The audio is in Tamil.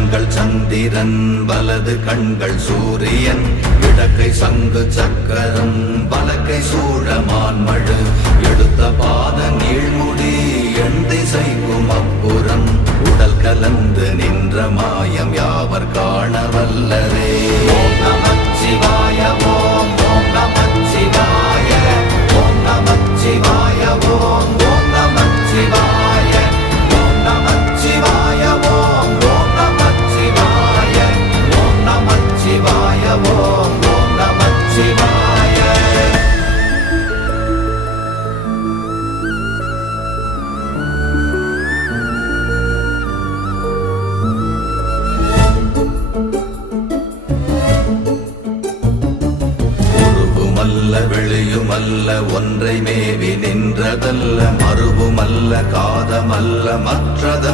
கண்கள் சந்திரன் வலது கண்கள் சூரியன் இடக்கை சங்கு சக்கரம் வலக்கை சூழமான்மழு எடுத்த பாத நீழ்முடி எண் திசைக்கும் அப்புறம் உடல் கலந்து நின்ற மாயம் யாவர் காண வல்லரே. ஓம் நமச்சிவாய ஓம் ஓம் நமச்சிவாய ஓம் நமச்சிவாய ஓம் ஓம் நமச்சிவாய ஓம் நமச்சிவாய ஓம் ஓம் நமச்சிவாய ஓம் நமச்சிவாய ஓம் ஓம் நமச்சிவாய. வெளியுமல்ல ஒன்றை மேவி நின்றதல்ல மறுவுமல்ல காதமல்ல மற்றத